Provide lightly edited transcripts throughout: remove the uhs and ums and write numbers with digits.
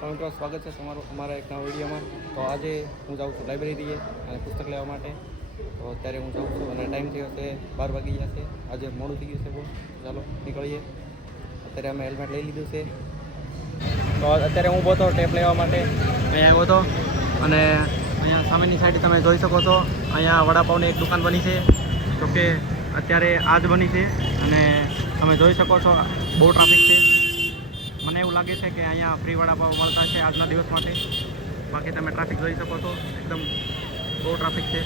તો મિત્રો સ્વાગત છે તમારું અમારા એક નવા વિડીયોમાં. તો આજે હું જાઉં છું લાઇબ્રેરીએ અને પુસ્તક લેવા માટે. તો અત્યારે હું જાઉં છું અને ટાઈમ થયો છે 12 વાગી ગયા છે. આજે મોડું થઈ ગયું છે બહુ. ચાલો નીકળીએ. અત્યારે અમે હેલ્મેટ લઈ લીધું છે. તો અત્યારે હું બોતો ટેપ લેવા માટે અહીંયા આવ્યો હતો અને અહીંયા સામેની સાઈડ તમે જોઈ શકો છો. અહીંયા વડાપાઉંની એક દુકાન બની છે. તો કે અત્યારે આ જ બની છે અને તમે જોઈ શકો છો બહુ ટ્રાફિક છે. મને એવું લાગે છે કે અહીંયા ફ્રી વડાપાવ મળતા છે આજના દિવસ માટે. બાકી તમે ટ્રાફિક જોઈ શકો છો, એકદમ બહુ ટ્રાફિક છે.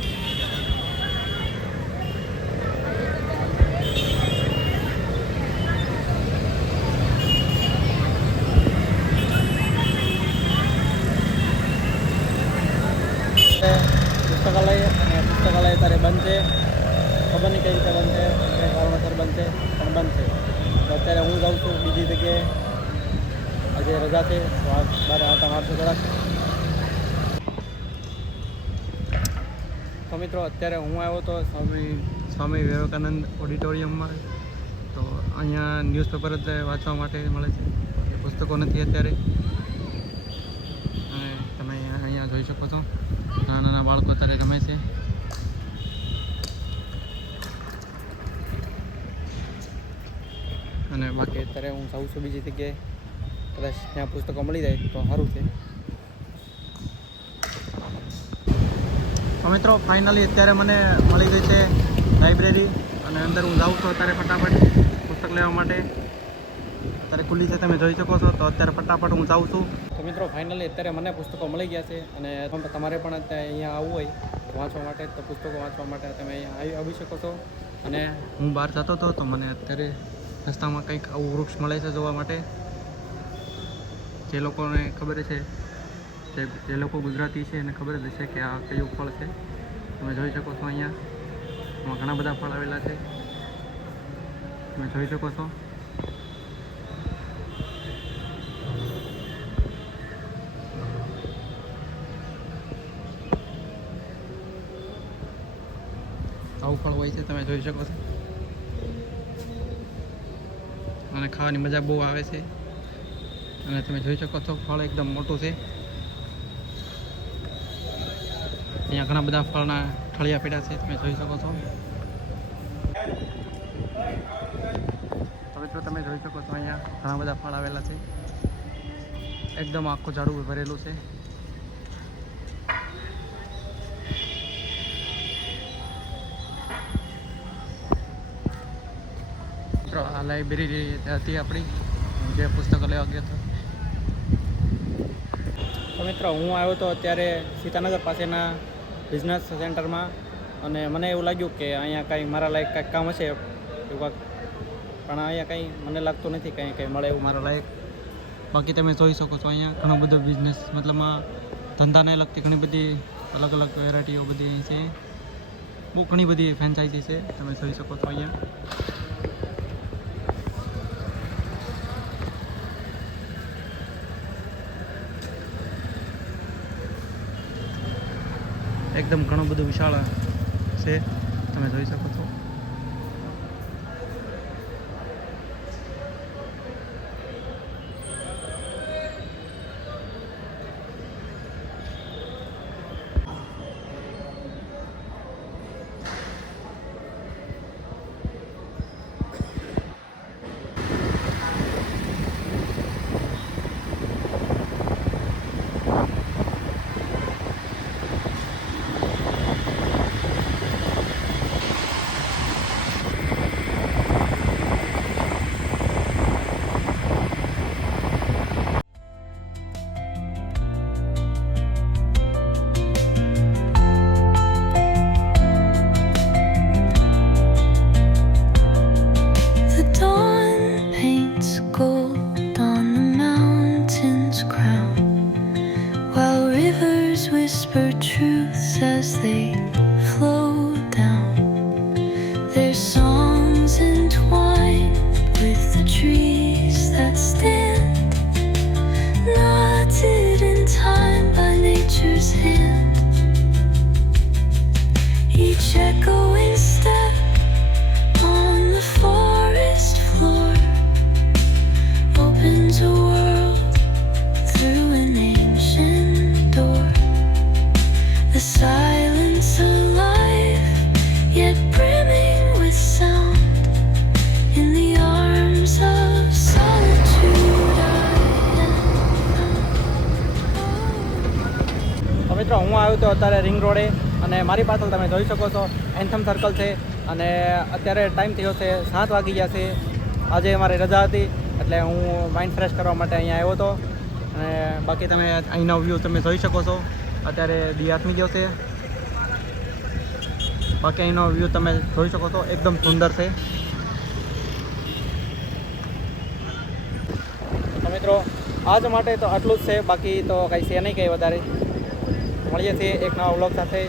પુસ્તકાલય અને પુસ્તકાલય અત્યારે બંધ છે. ખબર નહીં કઈ રીતે બંધ છે, કઈ કારણોસર બંધ છે, પણ બંધ છે. તો અત્યારે હું જાઉં છું બીજી જગ્યાએ. આજે રજા છે તો બારે આટા મારશું થોડાક. તો મિત્રો અત્યારે હું આવ્યો હતો સ્વામી વિવેકાનંદ ઓડિટોરિયમમાં. તો અહીંયા ન્યૂઝપેપર જ વાંચવા માટે મળે છે, પુસ્તકો નથી અત્યારે. અને તમે અહીંયા જોઈ શકો છો નાના નાના બાળકો અત્યારે રમે છે. અને બાકી અત્યારે હું જાઉં છું બીજી જગ્યાએ. કદાચ ત્યાં પુસ્તકો મળી જાય તો સારું છે. તો મિત્રો ફાઇનલી અત્યારે મને મળી ગઈ છે લાઇબ્રેરી અને અંદર હું જાઉં છું અત્યારે ફટાફટ પુસ્તક લેવા માટે. અત્યારે ખુલ્લી છે તમે જોઈ શકો છો. તો અત્યારે ફટાફટ હું જાઉં છું. તો મિત્રો ફાઇનલી અત્યારે મને પુસ્તકો મળી ગયા છે અને તમારે પણ અત્યારે અહીંયા આવવું હોય વાંચવા માટે તો પુસ્તકો વાંચવા માટે તમે અહીંયા આવી શકો છો. અને હું બહાર જતો હતો તો મને અત્યારે રસ્તામાં કંઈક આવું વૃક્ષ મળે છે જોવા માટે. જે લોકોને ખબર છે, જે લોકો ગુજરાતી છે એને ખબર જ હશે કે આ કયું ફળ છે. તમે જોઈ શકો છો અહીંયા એમાં ઘણા બધા ફળ આવેલા છે, તમે જોઈ શકો છો. આવું ફળ હોય છે, તમે જોઈ શકો છો. અને ખાવાની મજા બહુ આવે છે. અને તમે જોઈ શકો છો ફળ એકદમ મોટું છે. અહીંયા ઘણા બધા ફળના ઠળિયા પડ્યા છે, તમે જોઈ શકો છો. તો મિત્રો તમે જોઈ શકો છો અહીંયા ઘણા બધા ફળ આવેલા છે. એકદમ આખું ઝાડું ભરેલું છે. મિત્રો આ લાઇબ્રેરી હતી આપણી જે પુસ્તકો લેવા ગયો હતો. તો મિત્રો હું આવ્યો હતો અત્યારે સીતાનગર પાસેના બિઝનેસ સેન્ટરમાં અને મને એવું લાગ્યું કે અહીંયા કંઈ મારા લાયક કંઈક કામ હશે એવું કાંઈક, પણ અહીંયા કંઈ મને લાગતું નથી કંઈ મળે એવું મારા લાયક. બાકી તમે જોઈ શકો છો અહીંયા ઘણો બધો બિઝનેસ મતલબમાં ધંધાને લગતી ઘણી બધી અલગ અલગ વેરાયટીઓ બધી છે. બહુ ઘણી બધી ફ્રેન્ચાઇઝી છે, તમે જોઈ શકો છો અહીંયા. એકદમ ઘણું બધું વિશાળ છે, તમે જોઈ શકો છો. Whisper truths as they flow down. Their songs entwined with the trees that stand, knotted in time by nature's hand. Each echoing step on the forest floor opens a world through an મિત્રો હું આવ્યો તો અત્યારે ring રોડે અને મારી પાછળ તમે જોઈ શકો છો એન્થમ સર્કલ છે અને અત્યારે ટાઈમ થયો છે 7 વાગી ગયા છે. આજે મારી રજા હતી એટલે હું માઇન્ડ ફ્રેશ કરવા માટે અહીંયા આવ્યો હતો અને બાકી તમે અહીંનો વ્યૂ તમે જોઈ શકો છો. અત્યારે દી આથમી ગયો છે. બાકી અહીંનો વ્યૂ તમે જોઈ શકો છો એકદમ સુંદર છે. તો મિત્રો આજ માટે તો આટલું જ છે. બાકી તો કંઈ છે નહીં કંઈ વધારે. મળીએ છીએ એક નવા વ્લોગ સાથે.